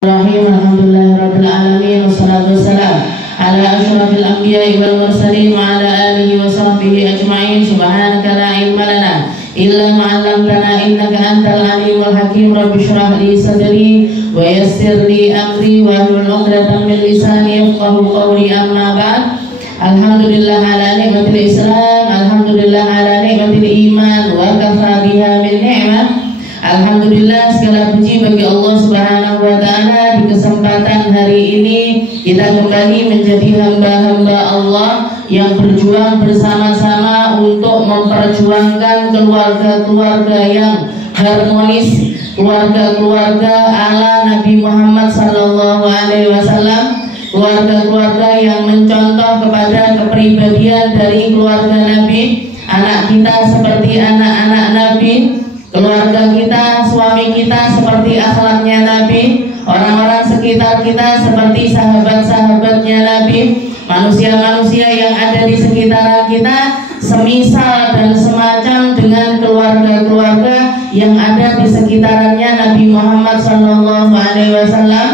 Bismillahirrahmanirrahim. Alhamdulillahirabbil alamin wassalatu wassalamu ala asyrafil anbiya'i wal mursalin wa ala alihi wa sahbihi ajma'in. Subhanaka la ilma lana illa ma 'allamtana innaka antal alimul hakim. Rabbi shrah li sadri wa yassir li amri wa hlul 'uqdatam min lisani yafqahu qawli. Amma ba'd. Alhamdulillah ala ni'matil Islam, alhamdulillah ala ni'matil iman, wa kafa biha min ni'mah. Alhamdulillah, segala puji bagi Allah Subhanahu wa ta'ala. Di kesempatan hari ini kita kembali menjadi hamba-hamba Allah yang berjuang bersama-sama untuk memperjuangkan keluarga-keluarga yang harmonis, keluarga-keluarga ala Nabi Muhammad sallallahu alaihi wasallam, keluarga-keluarga yang mencontoh kepada kepribadian dari keluarga Nabi, anak kita seperti anak-anak Nabi, keluarga kita, suami kita seperti akhlaknya Nabi, orang-orang sekitar kita seperti sahabat-sahabatnya Nabi, manusia-manusia yang ada di sekitaran kita semisal dan semacam dengan keluarga-keluarga yang ada di sekitarannya Nabi Muhammad SAW.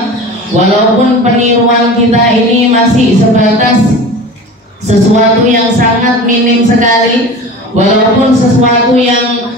Walaupun peniruan kita ini masih sebatas sesuatu yang sangat minim sekali, walaupun sesuatu yang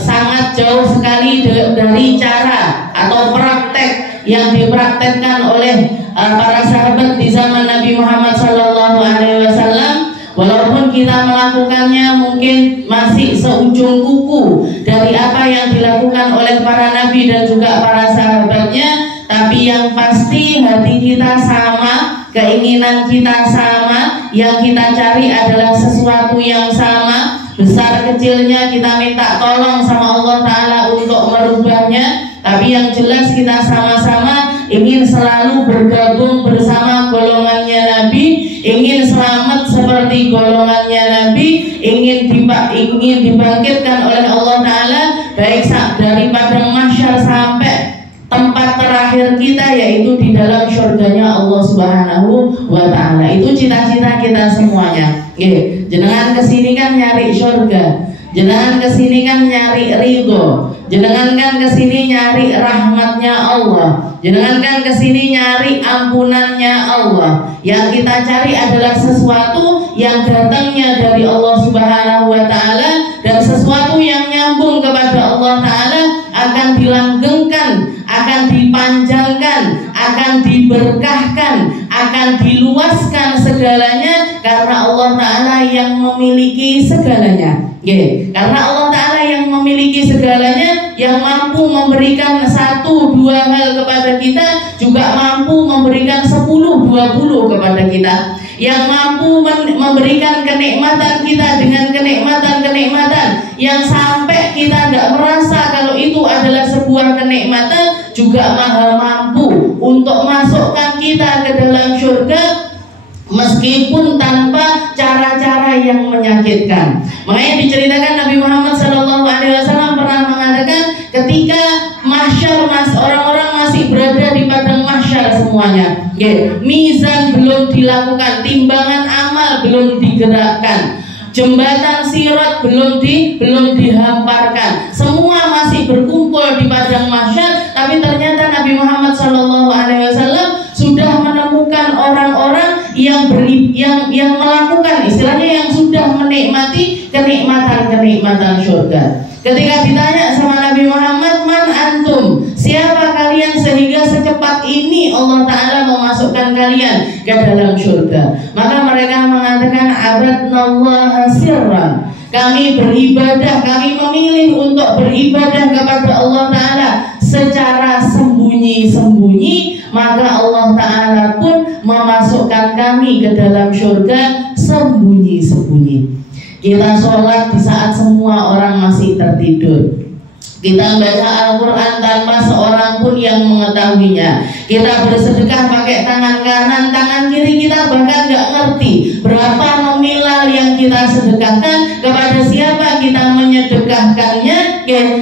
sangat jauh sekali dari cara atau praktek yang dipraktekkan oleh para sahabat di zaman Nabi Muhammad SAW. Walaupun kita melakukannya mungkin masih seujung kuku dari apa yang dilakukan oleh para nabi dan juga para sahabatnya, tapi yang pasti hati kita sama, keinginan kita sama, yang kita cari adalah sesuatu yang sama. Besar kecilnya kita minta tolong sama Allah Ta'ala untuk merubahnya, tapi yang jelas kita sama-sama ingin selalu bergabung bersama golongannya Nabi, ingin selamat seperti golongannya Nabi, ingin dibangkitkan oleh Allah Ta'ala baik dari padang mahsyar sampai tempat terakhir kita, yaitu di dalam syurganya Allah Subhanahu wa ta'ala. Itu cita-cita kita semuanya. Jenengan kesini kan nyari syurga, jenengan kesini kan nyari ridho, jenengan kan kesini nyari rahmatnya Allah, jenengan kan kesini nyari ampunannya Allah. Yang kita cari adalah sesuatu yang datangnya dari Allah Subhanahu wa ta'ala, dan sesuatu yang nyambung kepada Allah Ta'ala akan dilanggengkan, akan dipanjangkan, akan diberkahkan, akan diluaskan segalanya, karena Allah Ta'ala yang memiliki segalanya. Karena Allah Ta'ala yang memiliki segalanya, yang mampu memberikan 1-2 hal kepada kita, juga mampu memberikan 10-20 kepada kita, yang mampu memberikan kenikmatan kita dengan kenikmatan-kenikmatan yang sampai kita tidak merasa kalau itu adalah sebuah kenikmatan, juga maha mampu untuk masukkan kita ke dalam surga meskipun tanpa cara-cara yang menyakitkan. Makanya diceritakan Nabi Muhammad SAW pernah mengatakan ketika mahsyar, orang-orang masih berada di padang mahsyar semuanya, mizan belum dilakukan, timbangan amal belum digerakkan, jembatan sirat belum dihamparkan, semua masih berkumpul di padang mahsyar. Tapi ternyata Nabi Muhammad SAW sudah menemukan orang-orang yang melakukan, istilahnya yang sudah menikmati kenikmatan surga. Ketika ditanya sama Nabi Muhammad, man antum, siapa kalian sehingga secepat ini Allah Ta'ala memasukkan kalian ke dalam surga? Maka mereka mengatakan, abadnallaha sirran, kami beribadah, kami memilih untuk beribadah kepada Allah Ta'ala secara sembunyi-sembunyi, maka Allah Ta'ala pun memasukkan kami ke dalam surga sembunyi-sembunyi. Kita sholat di saat semua orang masih tertidur, kita baca Al-Quran tanpa seorang pun yang mengetahuinya, kita bersedekah pakai tangan kanan, tangan kiri kita bahkan gak ngerti berapa nominal yang kita sedekahkan, kepada siapa kita menyedekahkannya,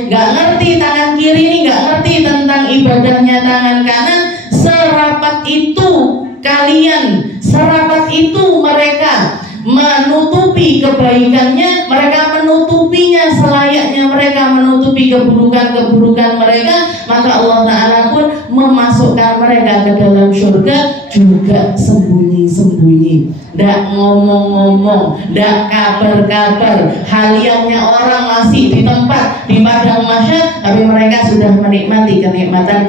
gak ngerti. Tangan kiri ini gak ngerti tentang ibadahnya tangan kanan. Serapat itu kalian, serapat itu mereka menutupi kebaikannya, mereka menutupinya selayaknya mereka menutupi keburukan-keburukan mereka, maka Allah Ta'ala pun memasukkan mereka ke dalam surga juga sembunyi-sembunyi, ndak ngomong-ngomong, ndak kabar-kabar. Haliannya orang masih di tempat di padang mahsyar, tapi mereka sudah menikmati kenikmatan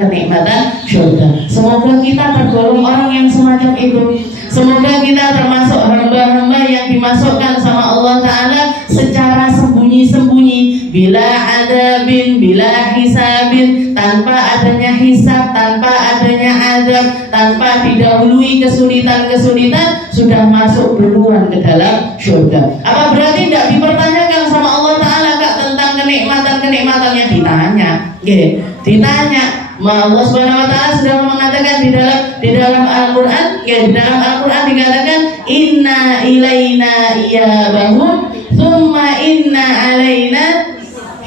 surga. Semoga kita tergolong orang yang semacam itu. Semoga kita termasuk hamba-hamba yang dimasukkan sama Allah Ta'ala secara sembunyi-sembunyi, bila adabin, bila hisabin, tanpa adanya hisab, tanpa adanya azab, tanpa didahului kesulitan-kesulitan, sudah masuk duluan ke dalam surga. Apa berarti tidak dipertanyakan sama Allah Ta'ala Kak tentang kenikmatan-kenikmatannya? Ditanya, ditanya. Allah Subhanahu wa Ta'ala sudah mengatakan di dalam Al-Qur'an, di dalam Al-Qur'an dikatakan inna ilaina iyabahum thumma inna alaina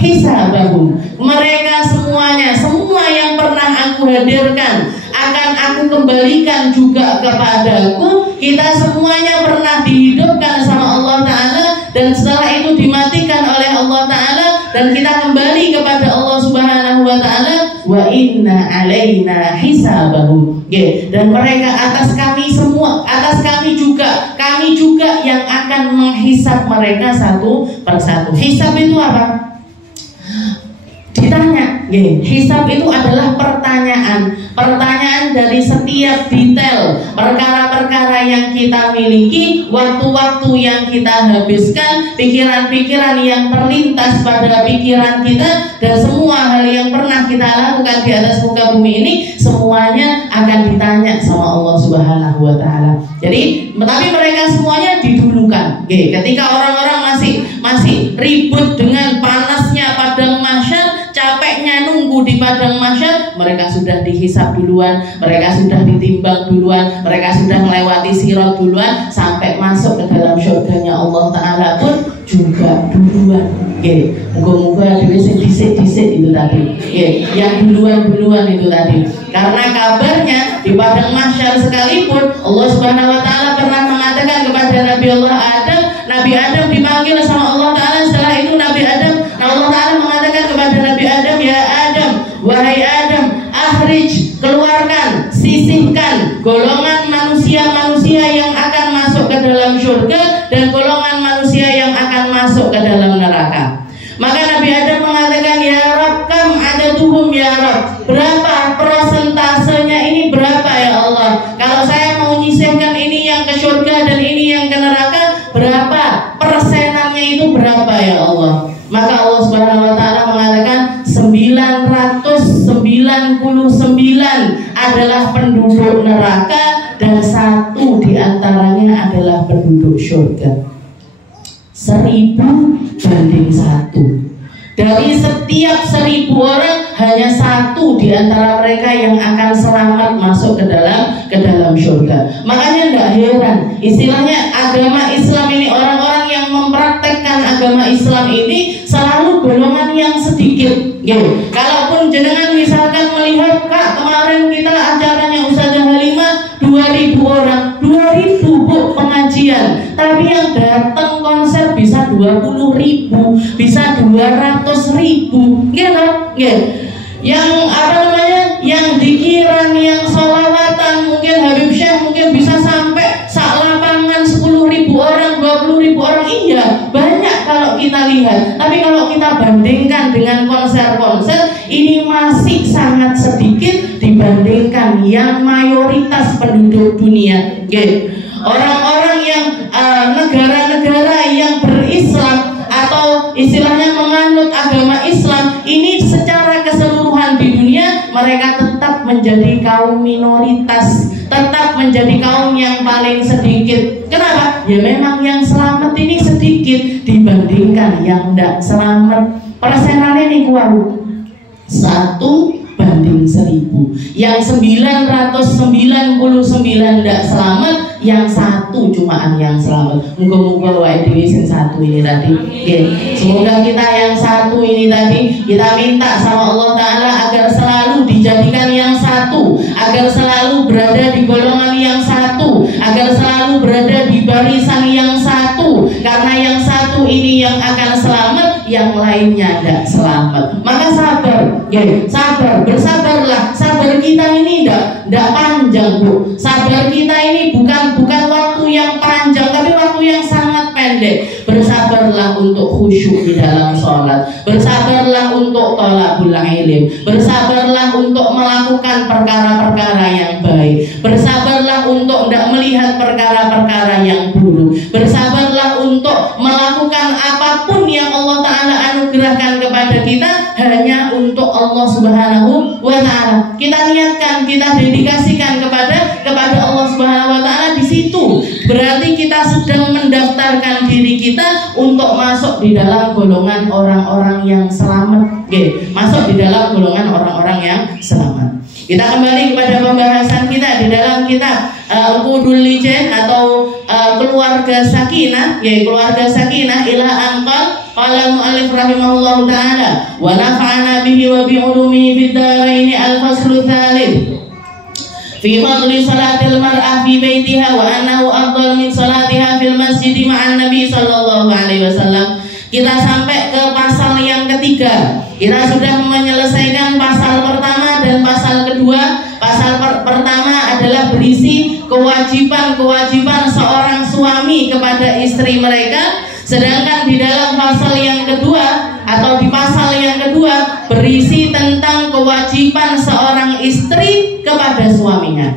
hisabahum. Mereka semuanya, semua yang pernah aku hadirkan akan aku kembalikan juga kepadaku. Kita semuanya pernah dihidupkan sama Allah Ta'ala, dan setelah itu dimatikan oleh Allah Ta'ala, dan kita kembali kepada Allah Subhanahu wa Ta'ala. Wa inna alaina hisabahum. Dan mereka atas kami semua, atas kami juga yang akan menghisab mereka satu persatu. Hisab itu apa? Ditanya. Hisab itu adalah pertanyaan dari setiap detail perkara-perkara yang kita miliki, waktu-waktu yang kita habiskan, pikiran-pikiran yang terlintas pada pikiran kita, dan semua hal yang pernah kita lakukan di atas muka bumi ini, semuanya akan ditanya sama Allah Subhanahu wa Ta'ala. Jadi, tapi mereka semuanya didulukan. Ketika orang-orang masih ribut dengan panasnya padang mahsyar, capeknya nunggu di padang mahsyar, mereka sudah dihisab duluan, mereka sudah ditimbang duluan, mereka sudah melewati sirat duluan, sampai masuk ke dalam surganya Allah Ta'ala pun juga duluan. Moga-moga disik-disik itu tadi, yang duluan itu tadi. Karena kabarnya di padang mahsyar sekalipun, Allah Subhanahu wa Ta'ala pernah mengatakan kepada Nabi Adam dipanggil sama Allah Ta'ala. Setelah itu Nabi Adam, Allah Ta'ala mengatakan kepada Nabi Adam, ya Adam, wahai Adam, akhrij, keluarkan, sisihkan golongan manusia-manusia yang akan masuk ke dalam surga dan golongan manusia yang akan masuk ke dalam neraka. Maka Nabi Adam mengatakan, ya Rabb, kam adaduhum ya Rabb, berapa persentasenya ini, berapa ya Allah? Kalau saya mau nyisihkan ini yang ke surga dan ini yang ke neraka, berapa persenannya itu, berapa ya Allah? Maka Allah Subhanahu wa Ta'ala mengatakan 999 adalah penduduk neraka dan 1 diantaranya adalah penduduk surga. 1000 banding 1. Dari setiap 1000 orang, hanya 1 diantara mereka yang akan selamat masuk ke dalam surga. Makanya tidak heran, istilahnya agama Islam ini, orang-orang yang mempraktekkan agama Islam ini selalu golongan yang sedikit. Kalaupun jenengan misalkan melihat, Kak, kemarin kita acaranya Ustazah Halimah 2000 orang, 2000 Bu pengajian, tapi yang datang konser bisa 20.000, bisa 200.000, yang yang dikiran, yang sholawatan, mungkin Habib Syekh mungkin bisa sampai sak lapangan 10.000 orang, 20.000 orang. Iya, banyak kalau kita lihat. Tapi kalau kita bandingkan dengan konser-konser, ini masih sangat sedikit dibandingkan yang mayoritas penduduk dunia. Orang-orang yang negara-negara yang berislam atau istilahnya menganut agama Islam ini secara keseluruhan di dunia, mereka tetap menjadi kaum minoritas, tetap menjadi kaum yang paling sedikit. Kenapa? Ya memang yang selamat ini sedikit dibandingkan yang tidak selamat. Persenannya ini kuat 1 banding 1000. Yang 999 tidak selamat, yang 1 cumaan yang selamat. Moga-moga wae dhewe sing 1 ini tadi. Semoga kita yang 1 ini tadi, kita minta sama Allah Ta'ala agar selalu dijadikan yang 1, agar selalu berada di golongan yang 1, agar selalu berada di barisan yang 1. Karena yang 1 ini yang akan selamat, yang lainnya tidak selamat. Maka sabar, sabar, bersabarlah. Sabar kita ini tidak panjang, Bu. Sabar kita ini bukan waktu yang panjang, tapi waktu yang sangat pendek. Bersabarlah untuk khusyuk di dalam sholat. Bersabarlah untuk thalabul ilm. Bersabarlah untuk melakukan perkara-perkara yang baik. Bersabarlah untuk tidak melihat perkara-perkara yang buruk. Bersabarlah untuk melakukan apapun yang Allah Ta'ala anugerahkan kepada kita hanya untuk Allah Subhanahu wa Ta'ala. Kita niatkan, kita dedikasikan kepada Allah Subhanahu wa Ta'ala. Di situ berarti kita sedang mendaftarkan diri kita untuk masuk di dalam golongan orang-orang yang selamat. Masuk di dalam golongan orang-orang yang selamat. Kita kembali kepada pembahasan kita di dalam kitab Uqudul Lijan atau keluarga sakinah, keluarga sakinah ila anqal qala mu'allif rahimahullahu ta'ala wa nafa'ana bihi wa bi ulumihi fid dharain al-faslu tsalits fi fadli salatil mar'ah fi baitiha wa annahu afdal min salatiha fil masjid ma'an nabi sallallahu alaihi wasallam. Kita sampai ke pasal yang ketiga. Kita sudah menyelesaikan pasal pertama dan pasal kedua. Pasal pertama adalah berisi kewajiban-kewajiban seorang suami kepada istri mereka. Sedangkan di dalam pasal yang kedua atau di pasal yang kedua berisi tentang kewajiban seorang istri kepada suaminya.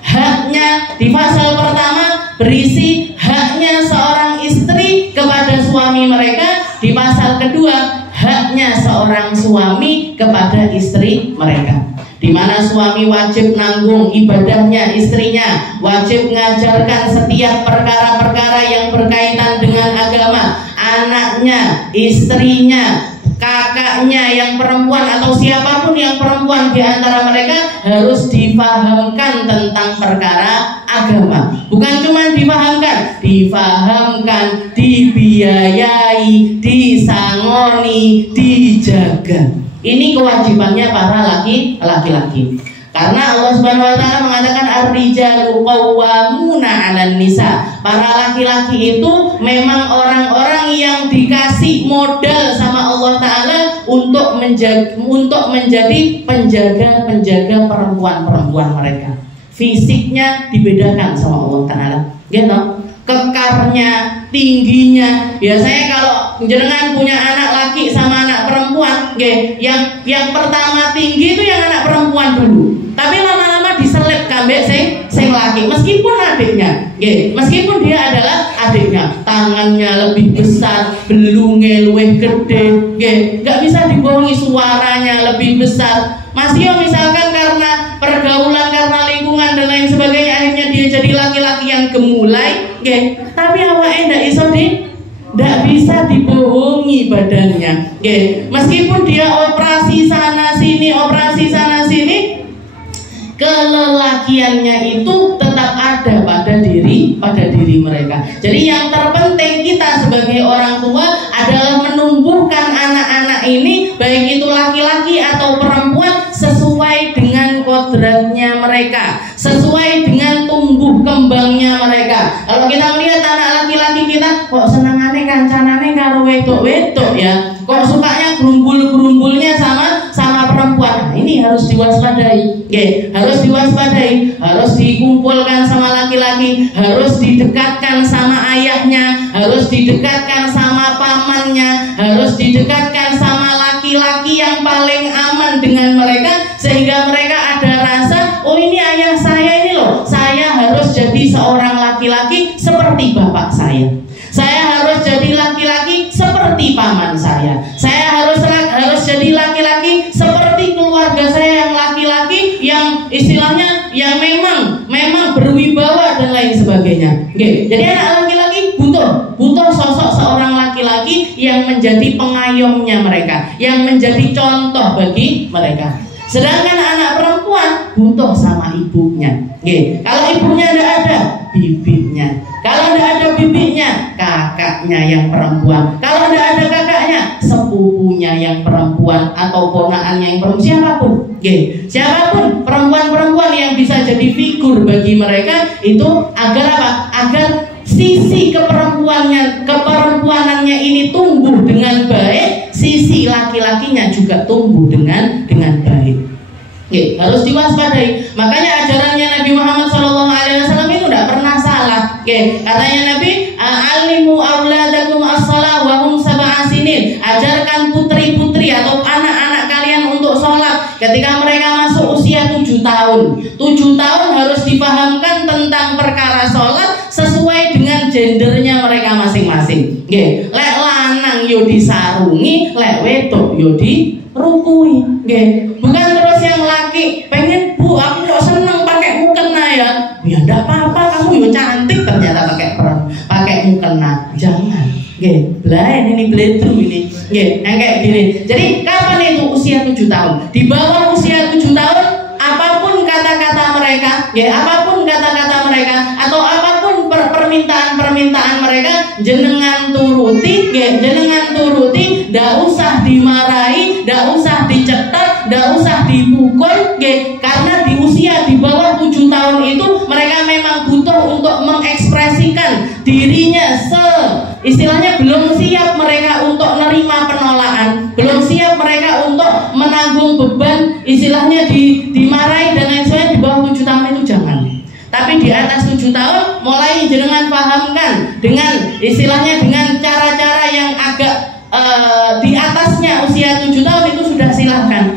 Haknya di pasal pertama berisi haknya seorang istri kepada suami mereka. Di pasal kedua haknya seorang suami kepada istri mereka, di mana suami wajib nanggung ibadahnya istrinya, wajib mengajarkan setiap perkara-perkara yang berkaitan dengan agama, anaknya, istrinya, kakaknya yang perempuan atau siapapun yang perempuan di antara mereka harus difahamkan tentang perkara agama. Bukan cuma difahamkan, dibiayai, disangoni, dijaga. Ini kewajibannya para laki-laki. Karena Allah Subhanahu wa Ta'ala mengatakan ar-rijalu qawwamuna 'alan nisa. Para laki-laki itu memang orang-orang yang dikasih modal sama Allah Ta'ala untuk menjadi penjaga perempuan-perempuan mereka. Fisiknya dibedakan sama Allah Ta'ala, gitu. Kekarnya, tingginya. Biasanya kalau jenengan punya anak laki sama anak perempuan, yang pertama tinggi itu yang anak perempuan dulu. Tapi lama-lama diselip kambek sing laki, meskipun adiknya, meskipun dia adalah adiknya, tangannya lebih besar, belungnya lebih gede, nggak bisa dibohongi, suaranya lebih besar. Masih misalkan karena pergaulan, karena lingkungan dan lain sebagainya, akhirnya dia jadi laki-laki yang gemulai, tapi awalnya nggak bisa dibohongi badannya, meskipun dia operasi sana sini, kelelakiannya itu tetap ada pada diri mereka. Jadi yang terpenting kita sebagai orang tua adalah menumbuhkan anak-anak ini, baik itu laki-laki atau perempuan, sesuai dengan kodratnya mereka, sesuai dengan tumbuh kembangnya mereka. Kalau kita melihat anak laki-laki kita kok senengane kancanane karo wedok-wedok ya, kok sukanya gerumbul-gerumbulnya sama perempuan. Nah, ini harus diwaspadai, harus dikumpulkan sama laki-laki, harus didekatkan sama ayahnya, harus didekatkan sama pamannya, harus didekatkan sama laki-laki yang paling aman dengan mereka, sehingga mereka ada rasa, oh ini ayah saya ini loh, saya harus jadi seorang laki-laki seperti bapak saya harus jadi laki-laki seperti paman saya harus jadi laki-laki seperti keluarga saya yang laki-laki, yang istilahnya yang memang berwibawa dan lain sebagainya. Jadi anak laki-laki butuh sosok seorang laki-laki yang menjadi pengayomnya mereka, yang menjadi contoh bagi mereka. Sedangkan anak perempuan butuh sama ibunya. Kalau ibunya tidak ada, bibitnya. Kalau tidak ada bibitnya, kakaknya yang perempuan. Kalau tidak ada kakaknya, sepupunya yang perempuan atau ponakannya yang perempuan. Siapapun perempuan-perempuan yang bisa jadi figur bagi mereka itu, agar apa? Agar sisi keperempuanannya ini tumbuh dengan baik, laki-lakinya juga tumbuh dengan baik. Harus diwaspadai. Makanya ajarannya Nabi Muhammad SAW itu tidak pernah salah. Katanya Nabi, alimu auladakum as-shalah wa hum sab'a sinin. Ajarkan putri-putri atau anak-anak kalian untuk sholat ketika mereka masuk usia 7 tahun. 7 tahun harus dipahamkan tentang perkara sholat sesuai dengan gendernya mereka masing-masing. Lek lanang yo disarungi, lek wedok yo dirukui. Bukan terus yang laki pengen, bu aku kok seneng pakai mukena ya enggak apa-apa, kamu yo cantik ternyata pakai mukena. Jangan. Ini bledru ini. Yang kayak gini. Jadi kapan itu usia 7 tahun? Di bawah usia 7 tahun, apapun kata-kata mereka, apapun kata-kata mereka atau apapun permintaan mereka, jenengan turuti, ndak usah dimarahi, ndak usah dicetak, ndak usah dipukul, karena di usia di bawah 7 tahun itu mereka memang butuh untuk mengekspresikan dirinya istilahnya belum siap mereka untuk menerima penolakan, belum siap mereka untuk menanggung beban, istilahnya dimarahi dan lain sebagainya. Di bawah 7 tahun itu jangan. Tapi di atas 7 tahun mulai jenengan pahamkan dengan istilahnya dengan cara-cara yang agak di atasnya usia 7 tahun itu sudah silahkan.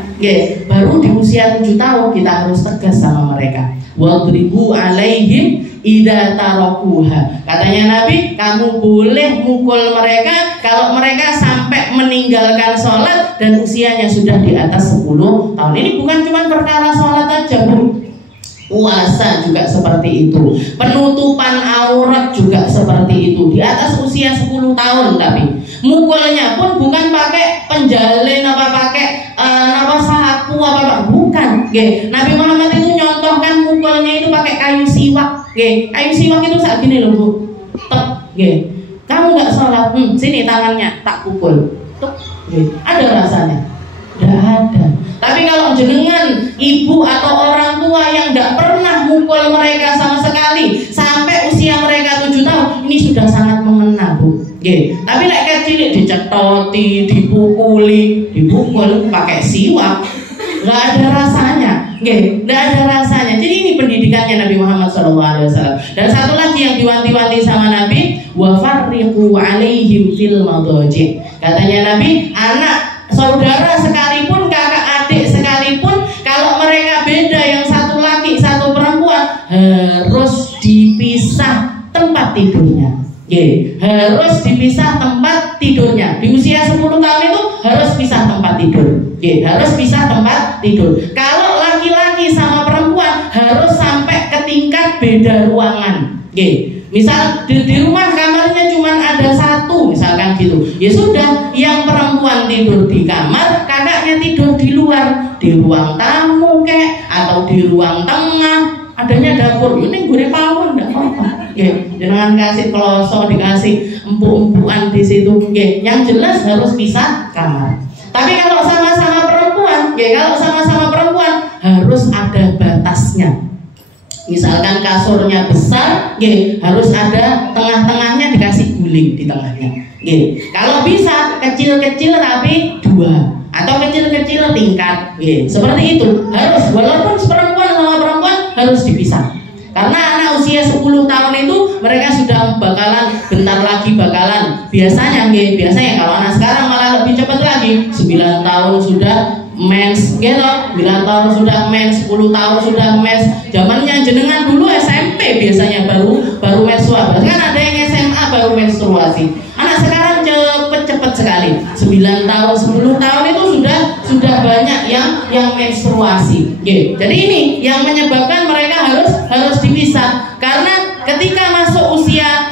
Baru di usia 7 tahun kita harus tegas sama mereka. Wadribu alaihim idza tarakuha. Katanya Nabi, kamu boleh mukul mereka kalau mereka sampai meninggalkan sholat dan usianya sudah di atas 10 tahun. Ini bukan cuma perkara sholat aja, Bu. Puasa juga seperti itu, penutupan aurat juga seperti itu di atas usia 10 tahun. Tapi mukulnya pun bukan pakai penjalin pakai sapu bukan. Nabi Muhammad itu nyontohkan mukulnya itu pakai kayu siwak. Kayu siwak itu saat gini loh, Bu. Kamu nggak sholat, sini tangannya tak pukul. Ada rasanya? Tidak ada. Tapi kalau jenengan ibu atau orang tua yang tidak pernah mukul mereka sama sekali sampai usia mereka 7 tahun, ini sudah sangat mengena, Bu. Tapi lek kecil dicetoti, dipukul pakai siwak, nggak ada rasanya. Nggak ada rasanya. Jadi ini pendidikannya Nabi Muhammad SAW. Dan satu lagi yang diwanti-wanti sama Nabi, wa farriqu alaihim fil madaji. Katanya Nabi, anak saudara sekalipun, kakak adik sekalipun, kalau mereka beda, yang satu laki satu perempuan, harus dipisah tempat tidurnya. Harus dipisah tempat tidurnya. Di usia 10 tahun itu harus pisah tempat tidur. Harus pisah tempat tidur. Kalau laki-laki sama perempuan harus sampai ke tingkat beda ruangan. Misal di rumah kamarnya cuma ada satu, misalkan gitu. Ya sudah, yang perempuan tidur di kamar, kakaknya tidur di luar, di ruang tamu atau di ruang tengah. Adanya dapur, ini gue pawon enggak apa-apa. Jangan kasih kloso, dikasih empuk-empukan di situ. Yang jelas harus pisah kamar. Tapi kalau sama-sama perempuan, harus ada batasnya. Misalkan kasurnya besar, harus ada tengah-tengahnya dikasih guling di tengahnya. Kalau bisa kecil-kecil tapi 2 atau kecil-kecil tingkat, seperti itu. Harus, walaupun perempuan sama perempuan harus dipisah. Karena anak usia 10 tahun itu mereka sudah bentar lagi bakalan biasanya kalau anak sekarang malah lebih cepat lagi. 9 tahun sudah mens, 9 tahun sudah mens, 10 tahun sudah mens. Zamannya jenengan dulu SMP biasanya baru menstruasi. Kan ada yang SMA baru menstruasi. Anak sekarang cepet sekali. 9 tahun, 10 tahun itu sudah banyak yang menstruasi. Jadi ini yang menyebabkan mereka harus dipisah. Karena ketika masuk usia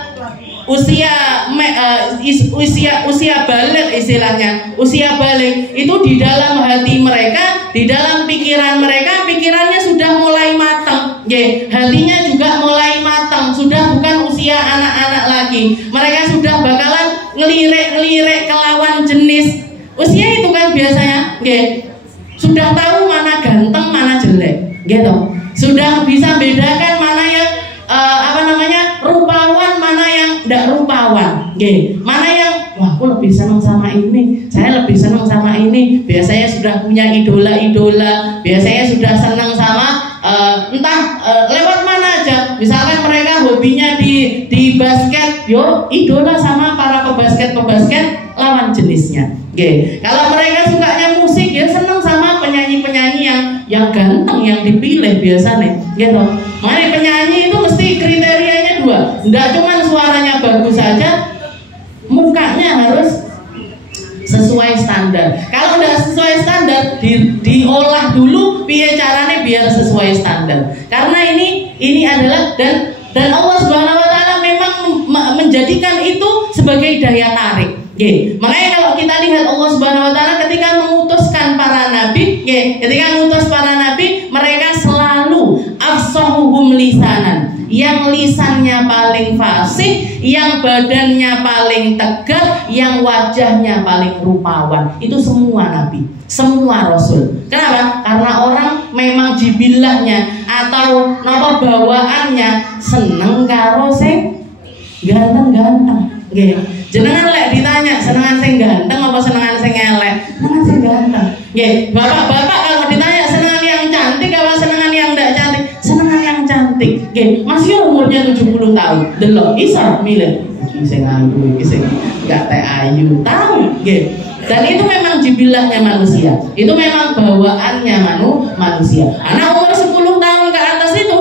balik, istilahnya usia balik itu, di dalam hati mereka, di dalam pikirannya sudah mulai matang. Hatinya juga mulai matang, sudah bukan usia anak-anak lagi. Mereka sudah bakalan ngelirik ke lawan jenis. Usia itu kan biasanya sudah tahu mana ganteng, mana jelek, sudah bisa bedakan mana yang rupawan, mana yang tidak rupawan, mana wah aku lebih senang sama ini, saya lebih senang sama ini. Biasanya sudah punya idola-idola, biasanya sudah senang sama lewat mana aja. Misalkan mereka hobinya di basket, yo idola sama para pebasket lawan jenisnya. Kalau mereka sukanya musik, ya senang sama penyanyi-penyanyi yang ganteng yang dipilih biasanya, gitu. Makanya penyanyi itu mesti kriterianya dua, nggak cuma suaranya bagus saja, mukanya harus sesuai standar. Kalau udah sesuai standar, diolah dulu biar caranya biar sesuai standar. Karena ini adalah dan Allah Subhanahu wa taala memang menjadikan itu sebagai daya tarik. Makanya kalau kita lihat Allah Subhanahu wa taala ketika mengutuskan para nabi, ketika mengutus para nabi, mereka selalu afsahuhum lisanan, yang lisannya paling fasih, yang badannya paling tegap, yang wajahnya paling rupawan. Itu semua nabi, semua rasul. Kenapa? Karena orang memang jibillahnya atau nama bawaannya seneng karo sing ganteng-ganteng. Jenengan lek ditanya senengan sing ganteng apa senengan sing elek? Senengan sing ganteng. Bapak-bapak kalau ditanya senengan yang cantik apa senengan yang ndak cantik? Senengan yang cantik. Masih umurnya 70 tahun. Delok iso milih iki sing ayu, iki sing gak teh ayu. Tahu, Dan itu memang jibillahnya manusia. Itu memang bawaannya manusia. Anak umur 10 tahun ke atas itu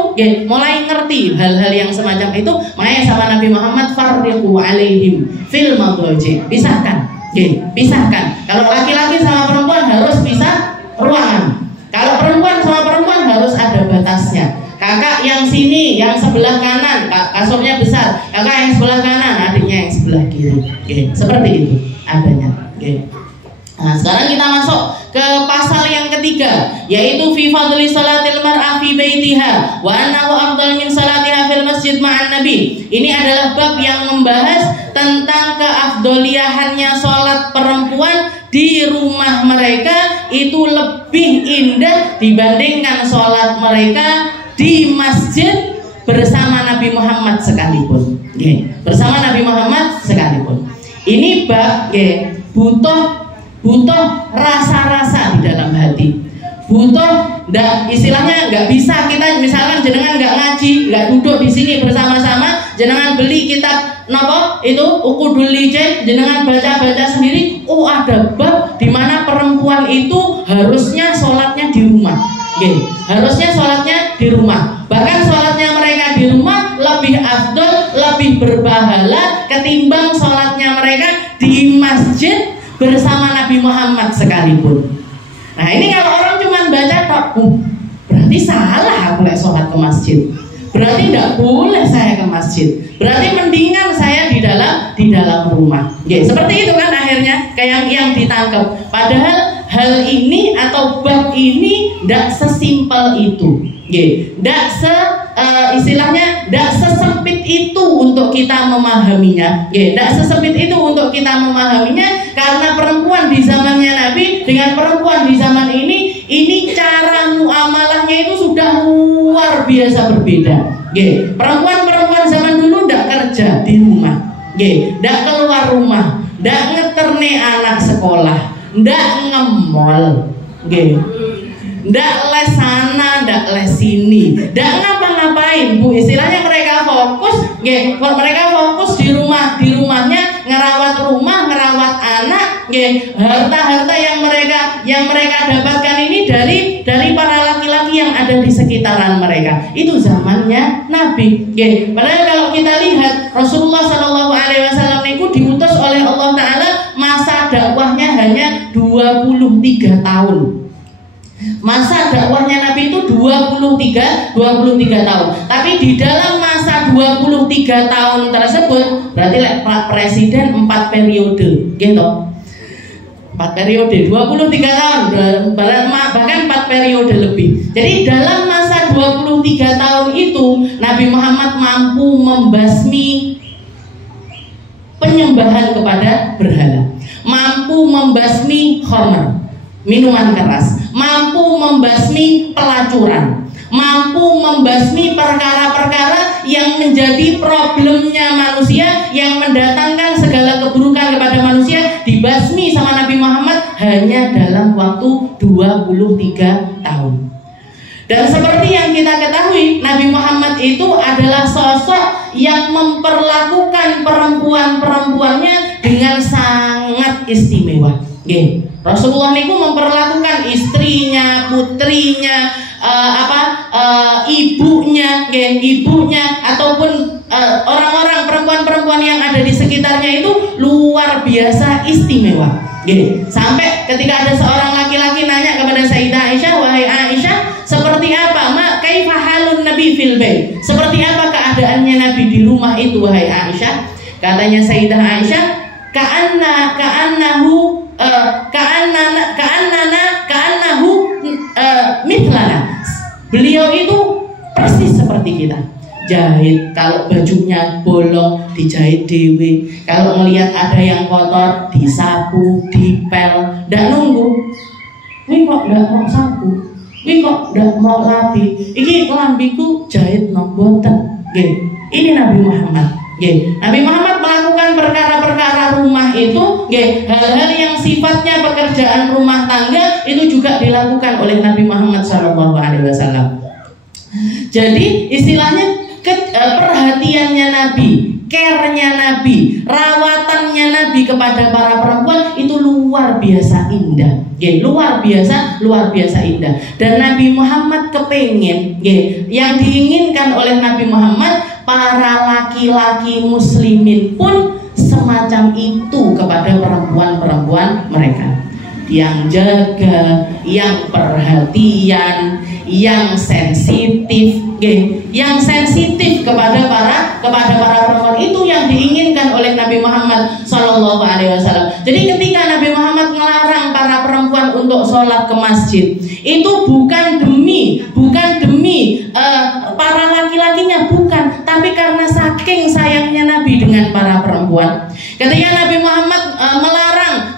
mulai ngerti hal-hal yang semacam itu. Makanya sama Nabi Muhammad farriqu alaihim fil madaji. Pisahkan. Pisahkan. Kalau laki-laki sama perempuan harus pisah ruangan. Kalau perempuan sama perempuan harus ada batasnya. Kakak yang sini, yang sebelah kanan, kasurnya besar. Kakak yang sebelah kanan, adiknya yang sebelah kiri. Seperti itu adanya. Nah, sekarang kita masuk ke pasal yang ketiga, yaitu fi fadli salatil mar'a fi baitiha wa annahu afdal min salatiha fil masjid ma'an nabi. Ini adalah bab yang membahas tentang keafdoliahannya salat perempuan di rumah mereka itu lebih indah dibandingkan salat mereka di masjid bersama Nabi Muhammad sekalipun. Bersama Nabi Muhammad sekalipun. Ini bab butuh rasa-rasa di dalam hati. Istilahnya nggak bisa kita misalkan jenengan nggak ngaji, nggak duduk di sini bersama-sama, jenengan beli kitab nopo itu Uqudul Lijen, jenengan baca-baca sendiri. Ada bab di mana perempuan itu harusnya sholatnya di rumah. Harusnya sholatnya di rumah. Bahkan sholatnya mereka di rumah lebih afdol, lebih berpahala ketimbang sholatnya mereka di masjid bersama Nabi Muhammad sekalipun. Nah ini kalau orang cuma baca tok, berarti salah aku lek sholat ke masjid. Berarti tidak boleh saya ke masjid. Berarti mendingan saya di dalam rumah. Seperti itu kan akhirnya kayak yang ditangkap. Padahal hal ini atau bab ini tidak sesimpel itu. Istilahnya tidak sesempit itu untuk kita memahaminya. Tidak sesempit itu untuk kita memahaminya karena perempuan di zamannya Nabi dengan perempuan di zaman ini cara muamalahnya itu sudah luar biasa berbeda. Perempuan zaman dulu tidak kerja di rumah, tidak keluar rumah, tidak ngeterne anak sekolah, tidak ngemol, ndak les sana, ndak les sini, ndak ngapa-ngapain, Bu. Istilahnya mereka fokus, mereka fokus di rumahnya ngerawat rumah, ngerawat anak, harta-harta yang mereka dapatkan ini dari para laki-laki yang ada di sekitaran mereka. Itu zamannya Nabi. Padahal kalau kita lihat Rasulullah SAW itu diutus oleh Allah Taala masa dakwahnya hanya 23 tahun. Masa dakwahnya Nabi itu 23 tahun. Tapi di dalam masa 23 tahun tersebut berarti Pak Presiden 4 periode, gitu. 4 periode, 23 tahun, bahkan 4 periode lebih. Jadi dalam masa 23 tahun itu Nabi Muhammad mampu membasmi penyembahan kepada berhala, mampu membasmi khamr, minuman keras, mampu membasmi pelacuran, mampu membasmi perkara-perkara yang menjadi problemnya manusia, yang mendatangkan segala keburukan kepada manusia. dibasmi sama Nabi Muhammad hanya dalam waktu 23 tahun. Dan seperti yang kita ketahui, Nabi Muhammad itu adalah sosok yang memperlakukan perempuan-perempuannya dengan sangat istimewa. Rasulullah niku memperlakukan istrinya, putrinya, ibunya ataupun orang-orang perempuan-perempuan yang ada di sekitarnya itu luar biasa istimewa. Sampai ketika ada seorang laki-laki nanya kepada Sayyidah Aisyah, wahai Aisyah, seperti apa kaifa halun Nabi fil bait? Seperti apa keadaannya Nabi di rumah itu, wahai Aisyah? Katanya Sayyidah Aisyah, ka'annahu mithlana. Beliau itu persis seperti kita. Jahit, kalau bajunya bolong dijahit dewe, kalau melihat ada yang kotor disapu, dipel, ndak nunggu. Wih kok ndak mau sapu, wih kok ndak mau rapi, iki kelambiku jahit no boten. Ini Nabi Muhammad. Nabi Muhammad melakukan perkara-perkara rumah itu, hal-hal yang sifatnya pekerjaan rumah tangga itu juga dilakukan oleh Nabi Muhammad SAW. Jadi istilahnya perhatiannya Nabi, care-nya Nabi, rawatannya Nabi kepada para perempuan itu luar biasa indah. Luar biasa indah. Dan Nabi Muhammad kepengen, yang diinginkan oleh Nabi Muhammad, para laki-laki muslimin pun semacam itu kepada perempuan-perempuan mereka. Yang jaga, yang perhatian, yang sensitif, yang sensitif kepada para perempuan, itu yang diinginkan oleh Nabi Muhammad SAW. Jadi ketika Nabi Muhammad melarang para perempuan untuk sholat ke masjid, itu bukan demi para laki-lakinya, bukan, tapi karena saking sayangnya Nabi dengan para perempuan. Ketika Nabi Muhammad melarang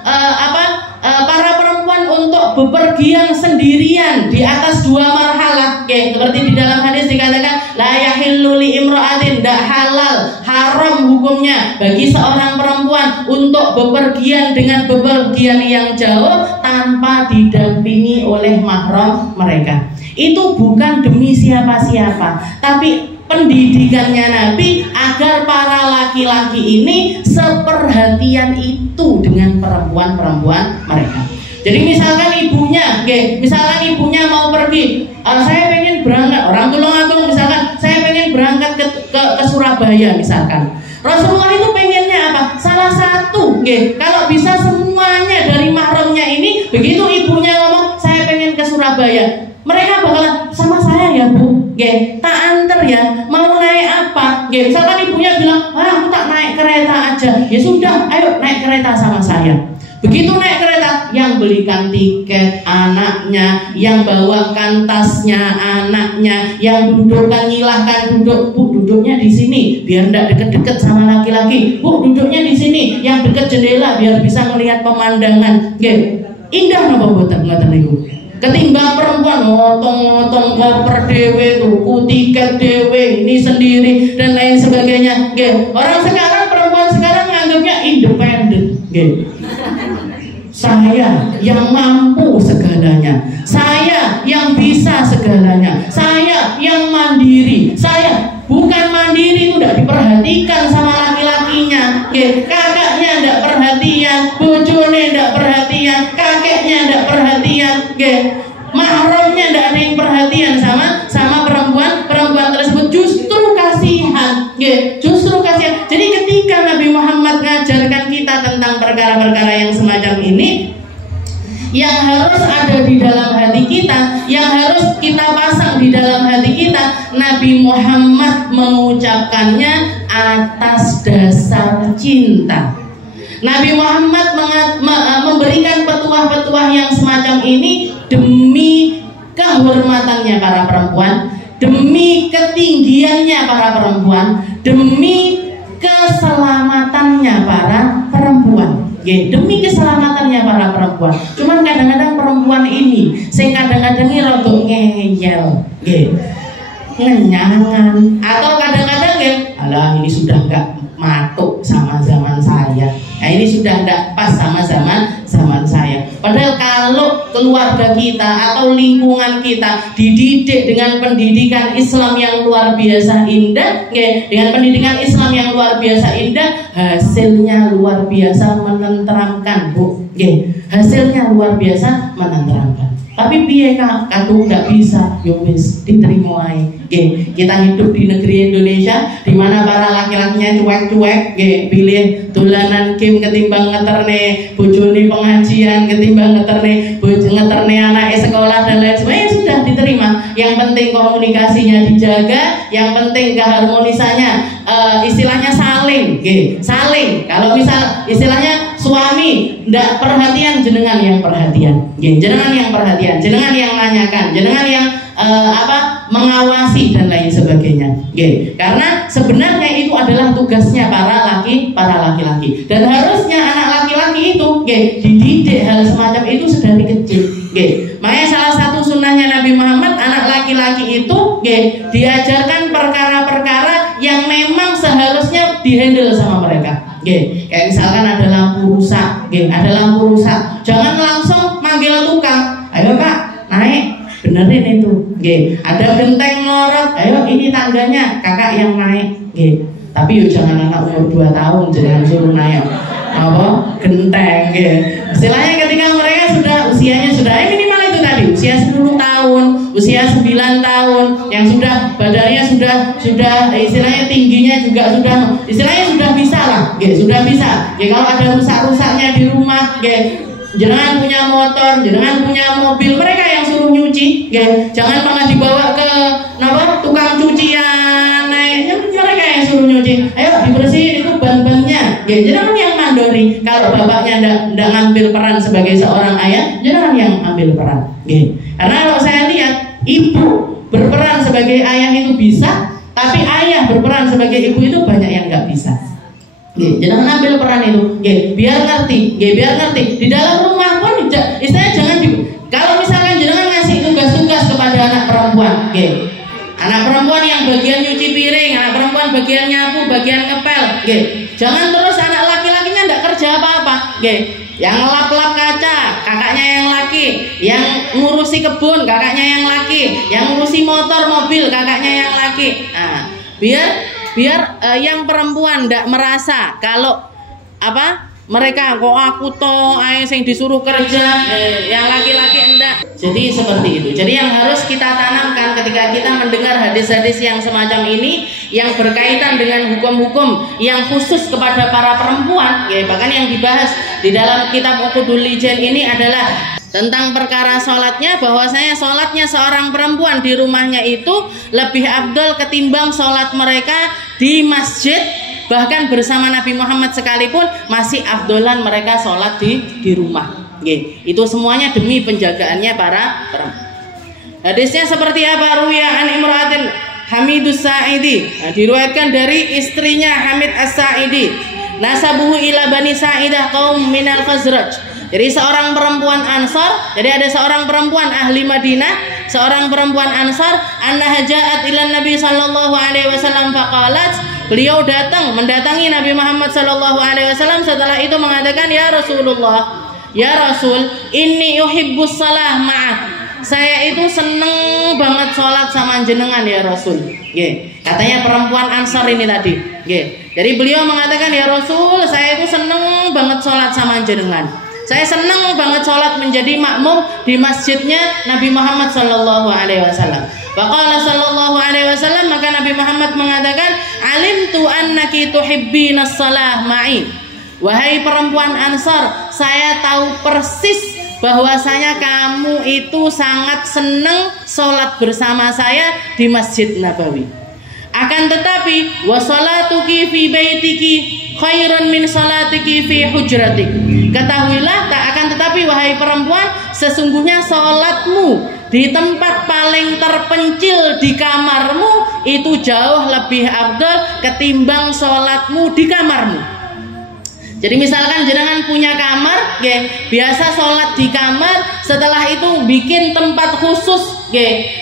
para perempuan untuk bepergian sendirian di atas 2 marhalah, seperti di dalam hadis dikatakan la yahillu li imra'atin, tidak halal, haram hukumnya bagi seorang perempuan untuk bepergian dengan bepergian yang jauh tanpa didampingi oleh mahram mereka. Itu bukan demi siapa-siapa, tapi pendidikannya Nabi agar para laki-laki ini seperhatian itu dengan perempuan-perempuan mereka. Jadi misalkan ibunya mau pergi, saya pengen berangkat, orang Tulungagung misalkan, saya pengen berangkat ke Surabaya misalkan. Rasulullah itu pengennya apa? Salah satu, kalau bisa semuanya dari mahramnya ini, begitu ibunya ngomong saya pengen ke Surabaya, mereka bakalan sama saya ya bu, tak anter ya, mau naik apa? Misalkan ibunya bilang, aku tak naik kereta aja, ya sudah, ayo naik kereta sama saya. Begitu naik kereta, yang belikan tiket anaknya, yang bawakan tasnya anaknya, yang dudukkan nyilahkan duduk, bu duduknya di sini biar tidak deket-deket sama laki-laki, bu duduknya di sini, yang deket jendela biar bisa melihat pemandangan. Indah napa boten ngoten niku. Ketimbang perempuan ngotong-ngotong koper dewe, tuku tiket dewe, ini sendiri dan lain sebagainya. Orang sekarang, perempuan sekarang nganggapnya independen. Saya yang mampu segalanya, saya yang bisa segalanya, saya yang mandiri. Saya bukan mandiri, itu tidak diperhatikan sama laki-lakinya. Kakaknya tidak perhatian, bojone tidak perhatian, kakeknya tidak perhatian, mahramnya tidak ada yang perhatian sama perempuan tersebut. Justru kasihan, justru kasihan. Jadi ketika Nabi Muhammad mengajarkan kita tentang perkara-perkara yang semacam ini, yang harus ada di dalam hati kita, yang harus kita pasang di dalam hati kita, Nabi Muhammad mengucapkannya atas dasar cinta. Nabi Muhammad memberikan petuah-petuah yang semacam ini demi kehormatannya para perempuan, demi ketinggiannya para perempuan, demi keselamatannya para perempuan. Demi keselamatannya para perempuan. Cuman kadang-kadang perempuan ini, saya kadang-kadang ini rodok ngeyel. ngenyangan. Atau kadang-kadang ya, alah ini sudah nggak matuk sama zaman saya. Nah ini sudah tidak pas sama zaman saya. Padahal kalau keluarga kita atau lingkungan kita dididik dengan pendidikan Islam yang luar biasa indah, dengan pendidikan Islam yang luar biasa indah, hasilnya luar biasa menenteramkan, Bu. Hasilnya luar biasa menenteramkan. Tapi piye kadung nggak bisa, yo wis diterima ae. Kita hidup di negeri Indonesia di mana para laki-lakinya cuek-cuek, pilih dolanan game ketimbang ngeterne bojone pengajian, ketimbang ngeterne anak sekolah dan lain sebagainya, sudah diterima. Yang penting komunikasinya dijaga, yang penting keharmonisannya, istilahnya saling. Kalau misal istilahnya suami ndak perhatian, jenengan yang perhatian, jenengan yang perhatian, jenengan yang nanyakan, jenengan yang mengawasi dan lain sebagainya. Karena sebenarnya itu adalah tugasnya para laki-laki, dan harusnya anak laki-laki itu dididik hal semacam itu sedari kecil. Makanya salah satu sunnahnya Nabi Muhammad, anak laki-laki itu diajarkan perkara-perkara yang memang seharusnya dihandle sama mereka. Kayak misalkan ada lampu rusak, jangan langsung manggil tukang, ayo Pak naik benerin itu. Ada genteng melorot, ayo ini tangganya kakak yang naik. Tapi yuk jangan anak umur 2 tahun jangan suruh naik genteng. Istilahnya ketika mereka usianya sudah minimal itu tadi, usia 10 tahun, usia 9 tahun, yang sudah badannya sudah istilahnya tingginya juga sudah bisa lah, sudah bisa. Kalau ada rusak-rusaknya di rumah, jangan punya motor, jangan punya mobil, mereka yang suruh nyuci, jangan malah dibawa ke tukang cucian, mereka yang suruh nyuci. Ayo dibersihin itu ban-bannya, jangan yang mandori. Kalau bapaknya ndak ngambil peran sebagai seorang ayah, jangan yang ambil peran. Karena kalau saya lihat ibu berperan sebagai ayah itu bisa, tapi ayah berperan sebagai ibu itu banyak yang nggak bisa. Jangan ambil peran itu, biar ngerti. Di dalam rumah pun, istilahnya jangan kalau misalkan jangan ngasih tugas-tugas kepada anak perempuan, anak perempuan yang bagian nyuci piring, anak perempuan bagian nyapu, bagian ngepel, jangan terus anak laki-lakinya nggak kerja apa-apa, yang ngelap-lap kaca, kakaknya yang laki, yang ngurusi kebun, kakaknya yang laki, yang ngurusi motor, mobil, kakaknya yang laki. Nah, biar yang perempuan tidak merasa kalau mereka kok aku sing disuruh kerja, yang laki-laki enggak. Jadi seperti itu. Jadi yang harus kita tanamkan ketika kita mendengar hadis-hadis yang semacam ini, yang berkaitan dengan hukum-hukum yang khusus kepada para perempuan, bahkan yang dibahas di dalam kitab Uqudul Lijan ini adalah tentang perkara sholatnya, bahwasanya sholatnya seorang perempuan di rumahnya itu lebih afdol ketimbang sholat mereka di masjid. Bahkan bersama Nabi Muhammad sekalipun masih afdolan mereka sholat di rumah. Itu semuanya demi penjagaannya para perempuan. Hadisnya seperti apa? Ruya an imra'atin Hamidus Sa'idi, diriwayatkan dari istrinya Hamid As-Sa'idi, nasabuhu ila Bani Sa'idah kaum minal Khazraj. Jadi seorang perempuan Ansar, jadi ada seorang perempuan ahli Madinah, seorang perempuan Ansar, annaha ja'at ila Nabi sallallahu alaihi wasallam faqalat, beliau mendatangi Nabi Muhammad sallallahu alaihi wasallam, setelah itu mengatakan, ya Rasulullah, ya Rasul, inni uhibbus salah ma'ak. Saya itu seneng banget sholat sama jenengan ya Rasul. Katanya perempuan Ansar ini tadi. Jadi beliau mengatakan, ya Rasul, saya itu seneng banget sholat sama jenengan. Saya senang banget sholat menjadi makmum di masjidnya Nabi Muhammad sallallahu alaihi wasallam. Faqala sallallahu alaihi wasallam, maka Nabi Muhammad mengatakan, alimtu annaki tuhibbinas shalah ma'i. Wahai perempuan Ansar, saya tahu persis bahwasanya kamu itu sangat senang sholat bersama saya di Masjid Nabawi. Akan tetapi wasalatuki fi baitiki khairun min salatiki fi hujratik. Ketahuilah, tak akan tetapi wahai perempuan, sesungguhnya salatmu di tempat paling terpencil di kamarmu itu jauh lebih afdal ketimbang salatmu di kamarmu. Jadi misalkan jenengan punya kamar, biasa sholat di kamar, setelah itu bikin tempat khusus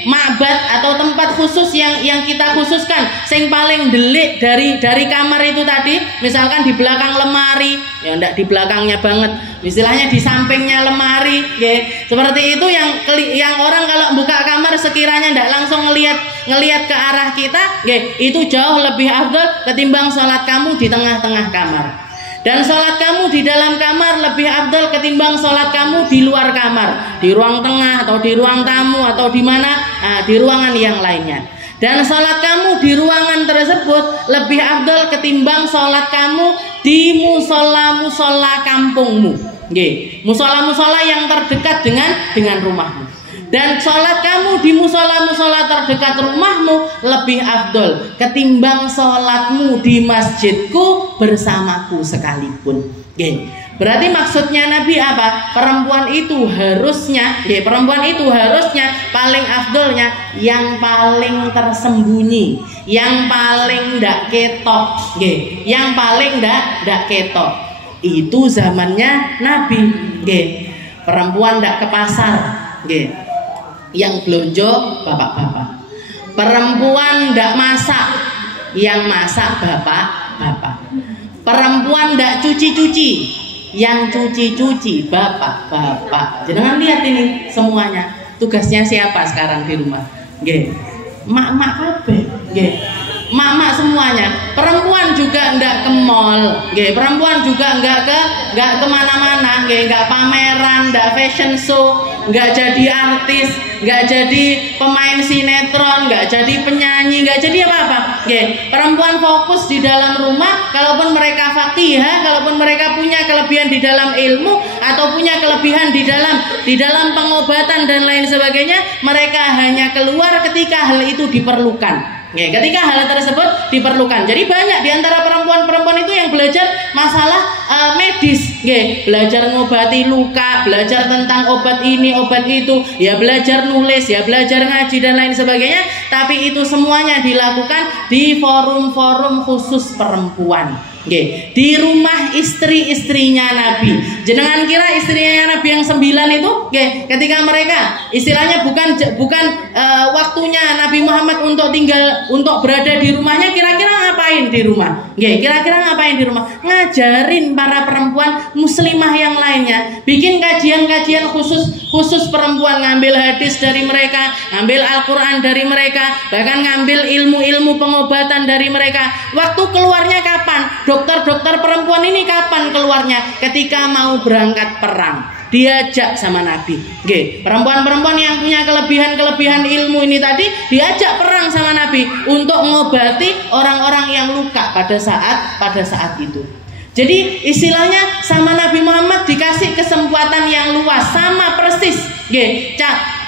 ma'bad atau tempat khusus yang kita khususkan sing paling delik dari kamar itu tadi, misalkan di belakang lemari, ya enggak di belakangnya banget, istilahnya di sampingnya lemari, seperti itu yang orang kalau buka kamar sekiranya enggak langsung ngelihat ke arah kita, itu jauh lebih afdal ketimbang sholat kamu di tengah-tengah kamar. Dan sholat kamu di dalam kamar lebih afdal ketimbang sholat kamu di luar kamar, di ruang tengah atau di ruang tamu atau di mana, di ruangan yang lainnya. Dan sholat kamu di ruangan tersebut lebih afdal ketimbang sholat kamu di musola kampungmu, musola yang terdekat dengan rumahmu. Dan sholat kamu di musola terdekat rumahmu lebih afdol ketimbang sholatmu di masjidku bersamaku sekalipun. Berarti maksudnya Nabi apa? Perempuan itu harusnya paling afdolnya yang paling tersembunyi, yang paling ndak ketok, yang paling ndak ketok. Itu zamannya Nabi. Perempuan ndak ke pasar, yang belonjo bapak-bapak. Perempuan ndak masak, yang masak bapak-bapak. Perempuan ndak cuci-cuci, yang cuci-cuci bapak-bapak. Jangan lihat ini semuanya. Tugasnya siapa sekarang di rumah? Mak-mak kabeh, mak-mak semuanya. Perempuan juga ndak ke mall, perempuan juga nggak kemana-mana, nggak pameran, nggak fashion show, nggak jadi artis, nggak jadi pemain sinetron, nggak jadi penyanyi, nggak jadi apa-apa. Perempuan fokus di dalam rumah. Kalaupun mereka faqihah, kalaupun mereka punya kelebihan di dalam ilmu atau punya kelebihan di dalam pengobatan dan lain sebagainya, mereka hanya keluar ketika hal itu diperlukan. Ketika hal tersebut diperlukan. Jadi banyak di antara perempuan-perempuan itu yang belajar masalah medis, belajar ngobati luka, belajar tentang obat ini, obat itu, ya belajar nulis, ya belajar ngaji dan lain sebagainya. Tapi itu semuanya dilakukan di forum-forum khusus perempuan. Di rumah istri-istrinya Nabi. Jenengan kira istrinya Nabi yang 9 itu, ketika mereka istilahnya bukan waktunya Nabi Muhammad untuk berada di rumahnya, kira-kira ngapain di rumah? Kira-kira ngapain di rumah? Ngajarin para perempuan muslimah yang lainnya, bikin kajian-kajian khusus perempuan, ngambil hadis dari mereka, ngambil Al-Quran dari mereka, bahkan ngambil ilmu-ilmu pengobatan dari mereka. Waktu keluarnya kapan? Dokter-dokter perempuan ini kapan keluarnya? Ketika mau berangkat perang, diajak sama Nabi. Perempuan-perempuan yang punya kelebihan ilmu ini tadi diajak perang sama Nabi untuk mengobati orang-orang yang luka pada saat itu. Jadi istilahnya sama Nabi Muhammad dikasih kesempatan yang luas, sama persis.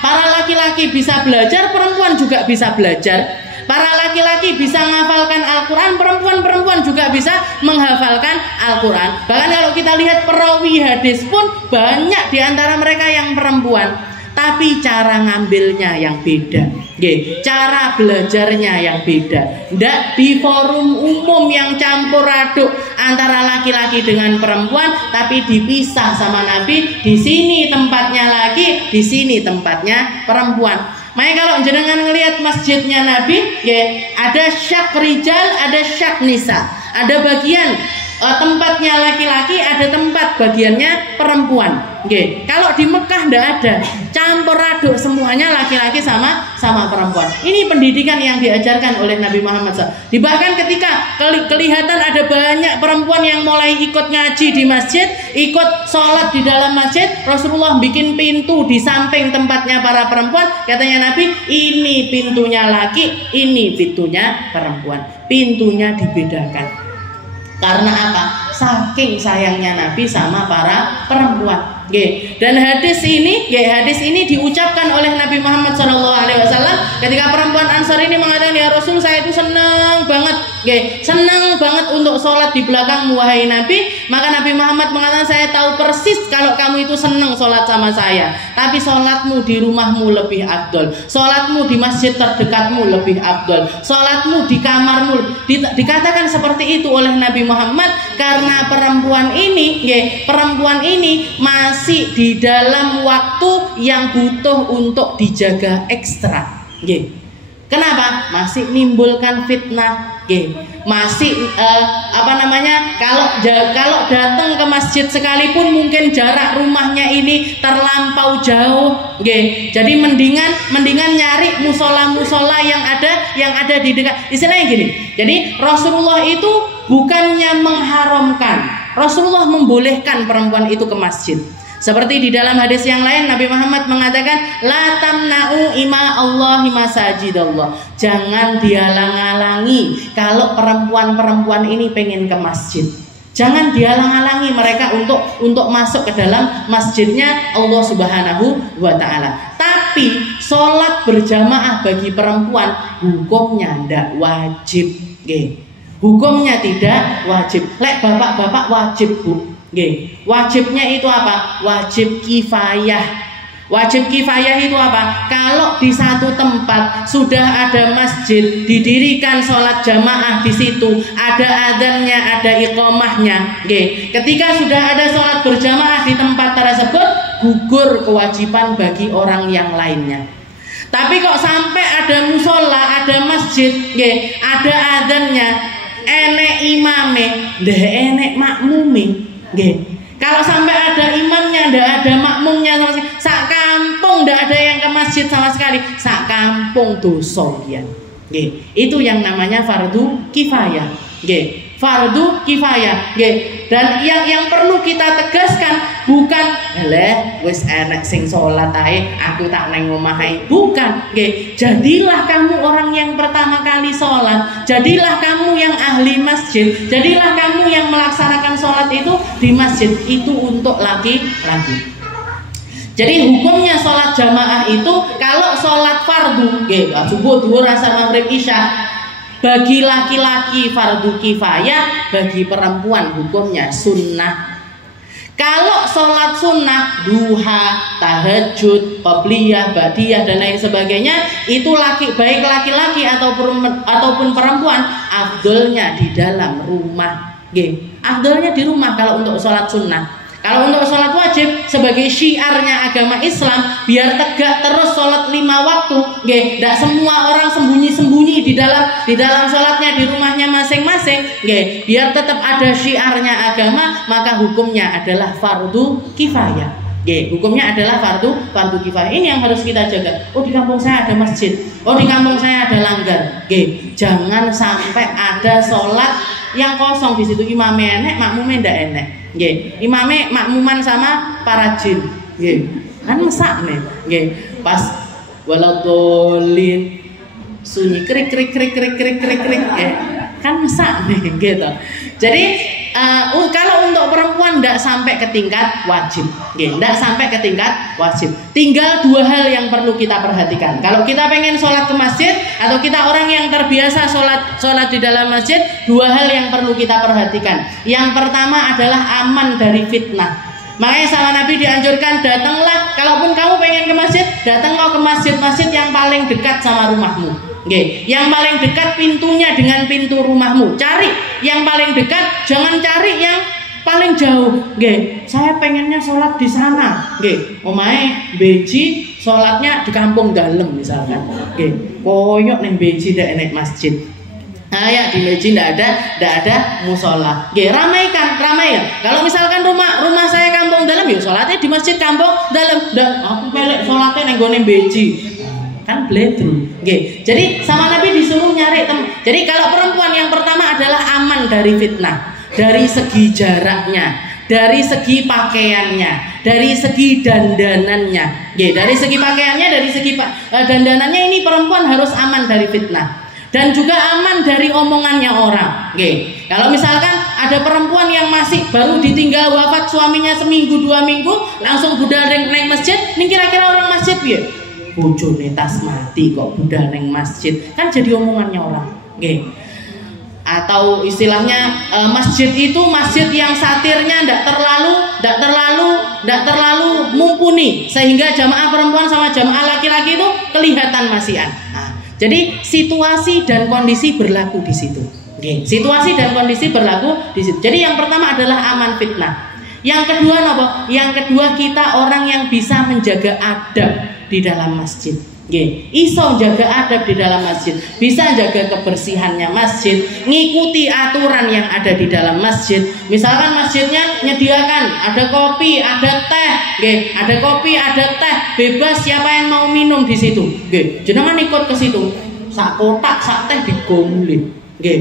Para laki-laki bisa belajar, perempuan juga bisa belajar. Para laki-laki bisa menghafalkan Al-Quran, perempuan juga bisa menghafalkan Al-Quran. Bahkan kalau kita lihat perawi hadis pun banyak di antara mereka yang perempuan, tapi cara ngambilnya yang beda, cara belajarnya yang beda. Nggak di forum umum yang campur aduk antara laki-laki dengan perempuan, tapi dipisah sama Nabi. Di sini tempatnya laki, di sini tempatnya perempuan. Makanya kalau jenengan ngelihat masjidnya Nabi, ada syak rijal, ada syak nisa. Ada bagian tempatnya laki-laki, ada tempat bagiannya perempuan. Kalau di Mekah ndak ada, campur aduk semuanya laki-laki sama perempuan. Ini pendidikan yang diajarkan oleh Nabi Muhammad SAW. Bahkan ketika kelihatan ada banyak perempuan yang mulai ikut ngaji di masjid, ikut sholat di dalam masjid, Rasulullah bikin pintu di samping tempatnya para perempuan. Katanya Nabi, ini pintunya laki, ini pintunya perempuan. Pintunya dibedakan. Karena apa? Saking sayangnya Nabi sama para perempuan. Dan hadis ini diucapkan oleh Nabi Muhammad SAW ketika perempuan Ansar ini mengatakan, ya Rasul, saya itu senang banget, senang banget untuk sholat di belakangmu wahai Nabi. Maka Nabi Muhammad mengatakan, saya tahu persis kalau kamu itu senang sholat sama saya, tapi sholatmu di rumahmu lebih afdol, sholatmu di masjid terdekatmu lebih afdol, sholatmu di kamarmu. Dikatakan seperti itu oleh Nabi Muhammad karena perempuan ini masih masih di dalam waktu yang butuh untuk dijaga ekstra. Nggih. Kenapa? Masih menimbulkan fitnah, masih kalau datang ke masjid sekalipun mungkin jarak rumahnya ini terlampau jauh, jadi mendingan nyari musola yang ada di dekat. Istilahnya gini. Jadi Rasulullah itu bukannya mengharamkan, Rasulullah membolehkan perempuan itu ke masjid. Seperti di dalam hadis yang lain Nabi Muhammad mengatakan la tamna'u ima Allahi masajidallah. Jangan dihalang-halangi kalau perempuan-perempuan ini pengen ke masjid. Jangan dihalang-halangi mereka untuk masuk ke dalam masjidnya Allah Subhanahu wa taala. Tapi sholat berjamaah bagi perempuan hukumnya tidak wajib. Hukumnya tidak wajib. Lek bapak-bapak wajib, Bu. Wajibnya itu apa? Wajib kifayah. Wajib kifayah itu apa? Kalau di satu tempat sudah ada masjid, didirikan sholat jamaah di situ, ada adzannya, ada iqamahnya. Ketika sudah ada sholat berjamaah di tempat tersebut, gugur kewajiban bagi orang yang lainnya. Tapi kok sampai ada musola, ada masjid, ada adzannya, enek imame, enek makmumi. Kalau sampai ada imamnya, ndak ada makmumnya sama sekali, sak kampung ndak ada yang ke masjid sama sekali, sak kampung dosa ya. Itu yang namanya fardu kifayah. Fardu kifayah. Dan yang perlu kita tegaskan bukan wis enek sing salat ae aku tak nang omah ae, bukan. Jadilah kamu orang yang pertama kali salat, jadilah kamu yang ahli masjid, jadilah kamu yang melaksanakan salat itu di masjid itu untuk laki-laki. Jadi hukumnya sholat jamaah itu kalau sholat fardu, subuh, duhur, asar, maghrib, isya, bagi laki-laki fardu kifayah, bagi perempuan hukumnya sunnah. Kalau sholat sunnah, duha, tahajud, qabliyah, ba'diyah dan lain sebagainya, itu baik laki-laki ataupun perempuan, afdolnya di dalam rumah. Afdolnya di rumah kalau untuk sholat sunnah. Kalau untuk sholat wajib sebagai syiarnya agama Islam, biar tegak terus sholat 5 waktu, tidak semua orang sembunyi-sembunyi di dalam sholatnya di rumahnya masing-masing, biar tetap ada syiarnya agama, maka hukumnya adalah fardu kifayah. Hukumnya adalah fardu kifayah. Ini yang harus kita jaga. Oh, di kampung saya ada masjid, oh di kampung saya ada langgar. Jangan sampai ada sholat yang kosong di situ, imamnya enek, makmumnya ndak enek. Imamnya makmuman sama para jin. Kan mesak nih. Pas waladolin sunyi krik kan mesak nih gitu. Jadi kalau untuk perempuan tidak sampai ke tingkat wajib, tidak sampai ke tingkat wajib. Tinggal 2 hal yang perlu kita perhatikan. Kalau kita pengen sholat ke masjid atau kita orang yang terbiasa sholat di dalam masjid, 2 hal yang perlu kita perhatikan. Yang pertama adalah aman dari fitnah. Makanya sama Nabi dianjurkan, datanglah, kalaupun kamu pengen ke masjid, datanglah ke masjid-masjid yang paling dekat sama rumahmu. Yang paling dekat pintunya dengan pintu rumahmu. Cari yang paling dekat, jangan cari yang paling jauh. Saya pengennya sholat di sana. Omae beji, sholatnya di kampung dalam misalkan. Koyok neng beji ndak enek masjid. Ya di beji ndak ada musola. Ramaikan. Kalau misalkan rumah saya kampung dalam, ya sholatnya di masjid kampung dalam. Aku pelek sholatnya neng gone beji. Kan bledru. Jadi sama Nabi disuruh nyari Jadi kalau perempuan yang pertama adalah aman dari fitnah, dari segi jaraknya, dari segi pakaiannya, dari segi dandanannya. Dari segi pakaiannya, dari segi dandanannya, ini perempuan harus aman dari fitnah. Dan juga aman dari omongannya orang. Kalau misalkan ada perempuan yang masih baru ditinggal wafat suaminya seminggu 2 minggu, langsung budal neng masjid, ini kira-kira orang masjid ya? Bojone tas mati kok budal neng masjid, kan jadi omongannya orang. Atau istilahnya masjid itu masjid yang satirnya tidak terlalu mumpuni, sehingga jamaah perempuan sama jamaah laki-laki itu kelihatan masihan. Jadi situasi dan kondisi berlaku di situ. Situasi dan kondisi berlaku di situ. Jadi yang pertama adalah aman fitnah. Yang kedua apa? Yang kedua kita orang yang bisa menjaga adab di dalam masjid. Nggih, iso jaga adab di dalam masjid, bisa jaga kebersihannya masjid, ngikuti aturan yang ada di dalam masjid. Misalkan masjidnya nyediakan ada kopi, ada teh, nggih, ada kopi, ada teh, bebas siapa yang mau minum di situ. Nggih, jenengan ikut ke situ. Sak kotak, sak teh digomble. Nggih.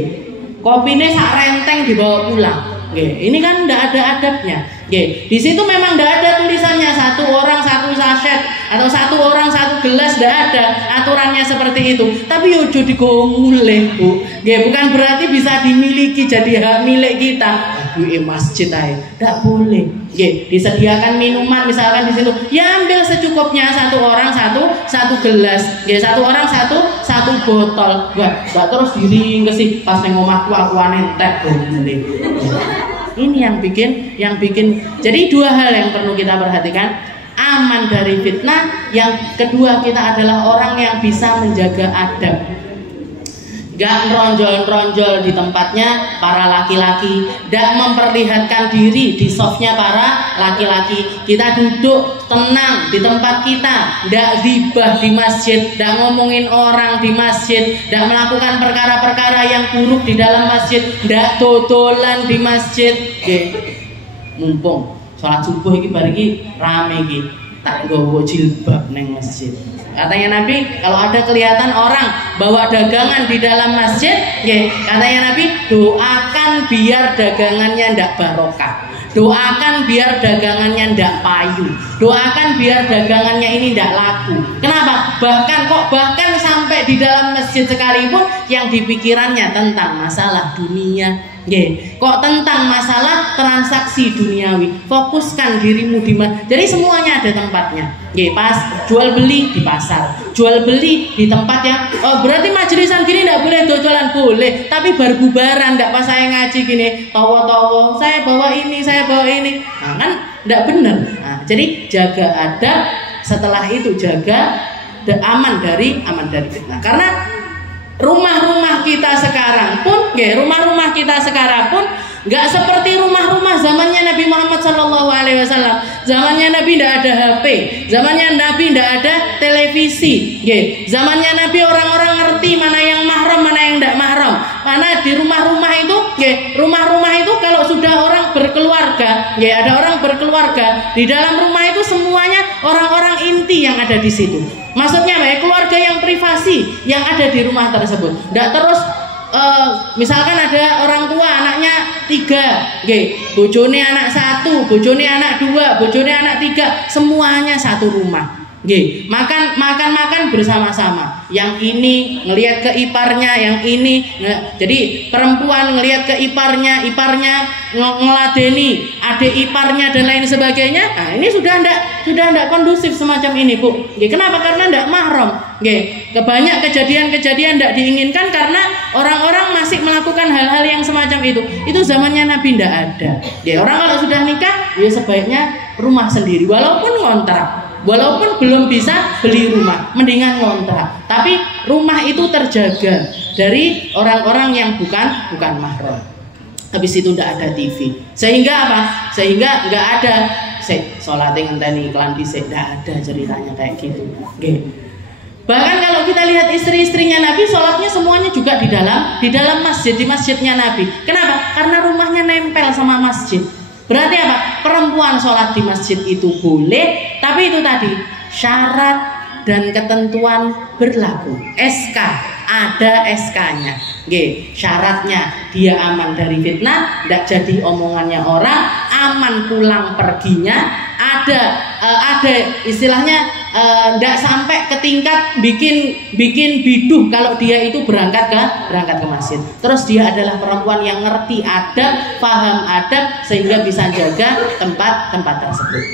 Kopine sak renteng dibawa pulang. Nggih, ini kan ndak ada adabnya. Nggih, di situ memang ndak ada tulisannya satu orang satu saset atau satu orang satu gelas, ndak ada aturannya seperti itu. Tapi ojo digomuleh, Bu. Nggih, bukan berarti bisa dimiliki jadi hak milik kita. Duwe masjid ae, ndak boleh. Nggih, disediakan minuman misalkan di situ, ya ambil secukupnya, satu orang satu gelas. Nggih, satu orang satu botol. Wah, terus diringkesi pas nang omahku aku entek boleh. Ini yang bikin. Jadi dua hal yang perlu kita perhatikan. Aman dari fitnah. Yang kedua, kita adalah orang yang bisa menjaga adab. Gak ronjol-ronjol di tempatnya para laki-laki, gak memperlihatkan diri di softnya para laki-laki. Kita duduk tenang di tempat kita, gak ghibah di masjid, gak ngomongin orang di masjid, gak melakukan perkara-perkara yang buruk di dalam masjid, gak dodolan di masjid. Mumpung sholat subuh iki bar iki rame iki, tak nggawa jilbab neng masjid. Katanya Nabi, kalau ada kelihatan orang bawa dagangan di dalam masjid, katanya Nabi, doakan biar dagangannya ndak barokah, doakan biar dagangannya ndak payu, doakan biar dagangannya ini ndak laku. Kenapa? Bahkan sampai di dalam masjid sekalipun yang dipikirannya tentang masalah dunia. Kok tentang masalah transaksi duniawi. Fokuskan dirimu di mana. Jadi semuanya ada tempatnya. Pas jual beli di pasar, jual beli di tempat yang berarti majelisan gini enggak boleh dodolan, boleh, tapi bar-bubaran enggak pas saya ngaji gini, tawa-tawa, saya bawa ini. Nah, kan enggak benar. Nah, jadi jaga adab, setelah itu jaga aman dari fitnah. Karena rumah-rumah kita sekarang pun nggak seperti rumah-rumah zamannya Nabi Muhammad SAW. Zamannya Nabi tidak ada HP, zamannya Nabi tidak ada televisi. Zamannya Nabi orang-orang ngerti mana yang mahram, mana yang tidak mahram. Mana di rumah-rumah itu kalau sudah orang berkeluarga, ada orang berkeluarga di dalam rumah itu semuanya orang-orang inti yang ada di situ. Maksudnya keluarga yang privasi yang ada di rumah tersebut. Tidak terus misalkan ada orang tua anaknya 3, bojone anak 1, bojone anak 2, bojone anak 3, semuanya satu rumah. Makan bersama-sama. Yang ini ngelihat ke iparnya, yang ini jadi perempuan ngelihat ke iparnya ngeladeni adik iparnya dan lain sebagainya. Nah, ini sudah ndak kondusif semacam ini, Bu. Kenapa? Karena ndak mahram. Kebanyak kejadian-kejadian ndak diinginkan karena orang-orang masih melakukan hal-hal yang semacam itu. Itu zamannya Nabi ndak ada. Orang kalau sudah nikah, ya sebaiknya rumah sendiri walaupun ngontrak. Walaupun belum bisa beli rumah, mendingan ngontrak. Tapi rumah itu terjaga dari orang-orang yang bukan mahram. Habis itu tidak ada TV. Sehingga apa? Sehingga nggak ada sholat ngenteni iklan dhisik, nggak ada ceritanya kayak gitu. Bahkan kalau kita lihat istri-istrinya Nabi, sholatnya semuanya juga di dalam masjid, di masjidnya Nabi. Kenapa? Karena rumahnya nempel sama masjid. Berarti apa? Perempuan sholat di masjid itu boleh, tapi itu tadi syarat dan ketentuan berlaku. SK, ada SK-nya. Syaratnya dia aman dari fitnah, tidak jadi omongannya orang, aman pulang perginya, ada istilahnya tidak sampai ke tingkat bikin biduh kalau dia itu berangkat ke masjid. Terus dia adalah perempuan yang ngerti adab, paham adab, sehingga bisa jaga tempat tersebut.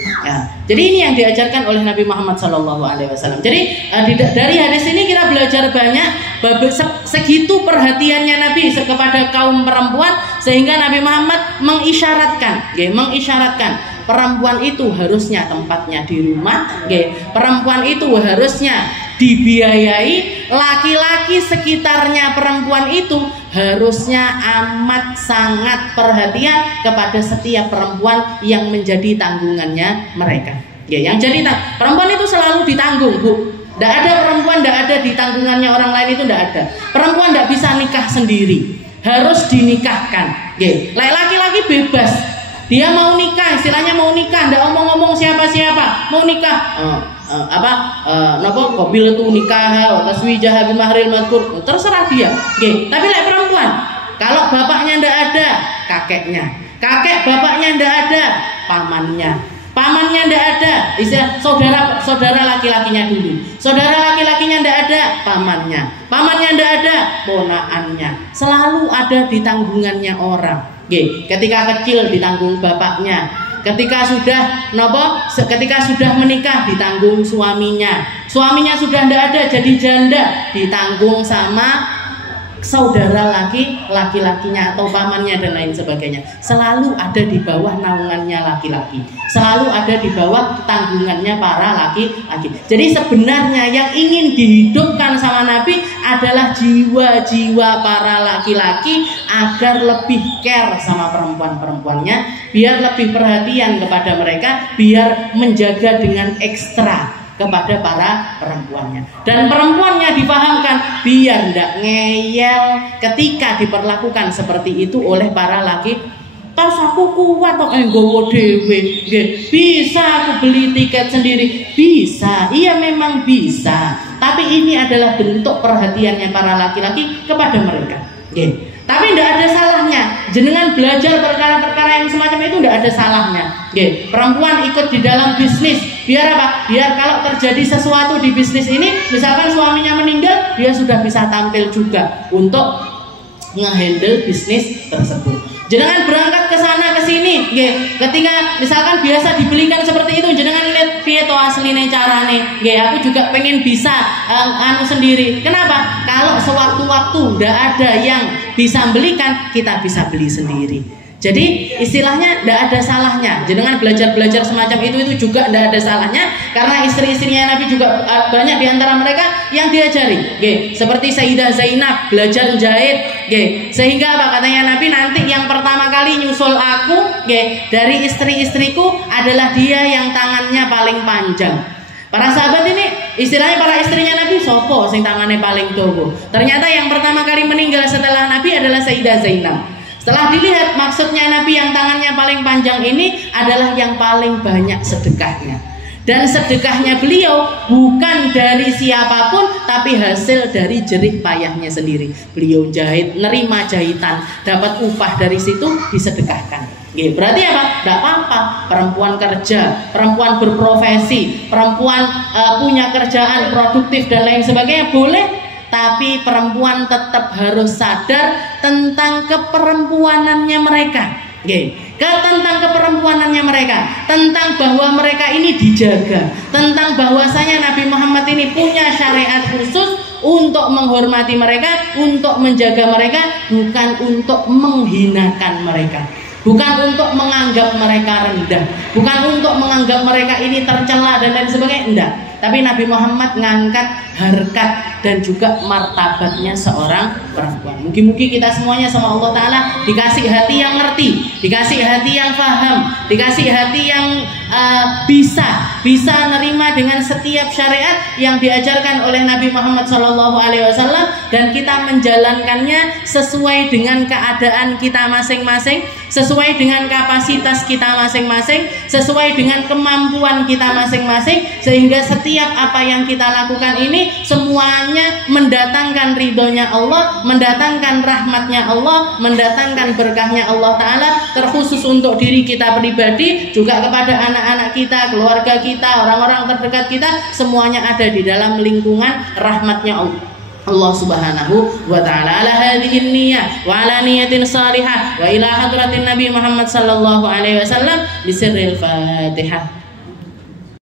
Jadi ini yang diajarkan oleh Nabi Muhammad SAW. Jadi dari hadis ini kita belajar banyak. Segitu perhatiannya Nabi kepada kaum perempuan, sehingga Nabi Muhammad mengisyaratkan perempuan itu harusnya tempatnya di rumah, perempuan itu harusnya dibiayai, laki-laki sekitarnya perempuan itu harusnya amat sangat perhatian kepada setiap perempuan yang menjadi tanggungannya mereka. Ya, yang jadi perempuan itu selalu ditanggung, Bu. Tidak ada perempuan tidak ada di tanggungannya orang lain, itu tidak ada. Perempuan tidak bisa nikah sendiri, harus dinikahkan. Laki-laki bebas, dia mau nikah, istilahnya mau nikah, tidak omong-omong siapa-siapa, mau nikah. Napa qabil tu nikah taswijah bi mahril madkur, terserah dia. Tapi perempuan, kalau bapaknya ndak ada, kakeknya. Kakek bapaknya ndak ada, pamannya. Pamannya ndak ada, istilah saudara laki-lakinya dulu. Saudara laki-lakinya ndak ada, pamannya. Pamannya ndak ada, ponakannya. Selalu ada di tanggungannya orang. Ketika kecil ditanggung bapaknya. Ketika sudah menikah ditanggung suaminya. Suaminya sudah tidak ada jadi janda, ditanggung sama saudara laki-lakinya atau pamannya dan lain sebagainya. Selalu ada di bawah naungannya laki-laki. Selalu ada di bawah tanggungannya para laki-laki. Jadi sebenarnya yang ingin dihidupkan sama Nabi adalah jiwa-jiwa para laki-laki agar lebih care sama perempuan-perempuannya, biar lebih perhatian kepada mereka, biar menjaga dengan ekstra kepada para perempuannya. Dan perempuannya dipahamkan biar tidak ngeyel ketika diperlakukan seperti itu oleh para laki. Tos aku kuat kok nggowo dhewe. Bisa aku beli tiket sendiri. Bisa, iya memang bisa. Tapi ini adalah bentuk perhatiannya para laki-laki kepada mereka. Tapi tidak ada salahnya jenengan belajar perkara-perkara yang semacam itu, tidak ada salahnya. Perempuan ikut di dalam bisnis, biar apa? Biar kalau terjadi sesuatu di bisnis ini, misalkan suaminya meninggal, dia sudah bisa tampil juga untuk nge-handle bisnis tersebut. Jenengan berangkat ke sana ke sini, ketika misalkan biasa dibelikan seperti itu, jenengan lihat piye to asline carane. Aku juga pengen bisa sendiri. Kenapa? Kalau sewaktu-waktu tidak ada yang bisa belikan, kita bisa beli sendiri. Jadi istilahnya tidak ada salahnya jenengan belajar semacam itu juga tidak ada salahnya, karena istri-istrinya Nabi juga banyak diantara mereka yang diajari. Seperti Sayyidah Zainab belajar jahit. Sehingga apa katanya Nabi, nanti yang pertama kali nyusul aku dari istri-istriku adalah dia yang tangannya paling panjang. Para sahabat ini istilahnya para istrinya Nabi sopo sing tangannya paling dawa. Ternyata yang pertama kali meninggal setelah Nabi adalah Sayyidah Zainab. Setelah dilihat maksudnya Nabi yang tangannya paling panjang ini adalah yang paling banyak sedekahnya. Dan sedekahnya beliau bukan dari siapapun, tapi hasil dari jerih payahnya sendiri. Beliau jahit, nerima jahitan, dapat upah dari situ, disedekahkan. Berarti apa? Tidak apa-apa. Perempuan kerja, perempuan berprofesi, perempuan punya kerjaan produktif dan lain sebagainya, boleh. Tapi perempuan tetap harus sadar tentang keperempuanannya mereka. Tentang keperempuanannya mereka, tentang bahwa mereka ini dijaga, tentang bahwasanya Nabi Muhammad ini punya syariat khusus untuk menghormati mereka, untuk menjaga mereka, bukan untuk menghinakan mereka, bukan untuk menganggap mereka rendah, bukan untuk menganggap mereka ini tercela dan lain sebagainya, enggak. Tapi Nabi Muhammad ngangkat harkat dan juga martabatnya seorang perempuan. Mungkin-mungkin kita semuanya sama Allah Ta'ala dikasih hati yang ngerti, dikasih hati yang paham, dikasih hati yang bisa nerima dengan setiap syariat yang diajarkan oleh Nabi Muhammad SAW, dan kita menjalankannya sesuai dengan keadaan kita masing-masing, sesuai dengan kapasitas kita masing-masing, sesuai dengan kemampuan kita masing-masing, sehingga setiap apa yang kita lakukan ini semuanya mendatangkan ridhonya Allah, mendatangkan rahmatnya Allah, mendatangkan berkahnya Allah Ta'ala, terkhusus untuk diri kita pribadi, juga kepada anak-anak kita, keluarga kita, orang-orang terdekat kita, semuanya ada di dalam lingkungan rahmatnya Allah Subhanahu wa ta'ala. Ala hadhihi niyyah wa ala niyatin salihah wa ila hadratin Nabi Muhammad sallallahu alaihi wasallam bisirril Fatihah.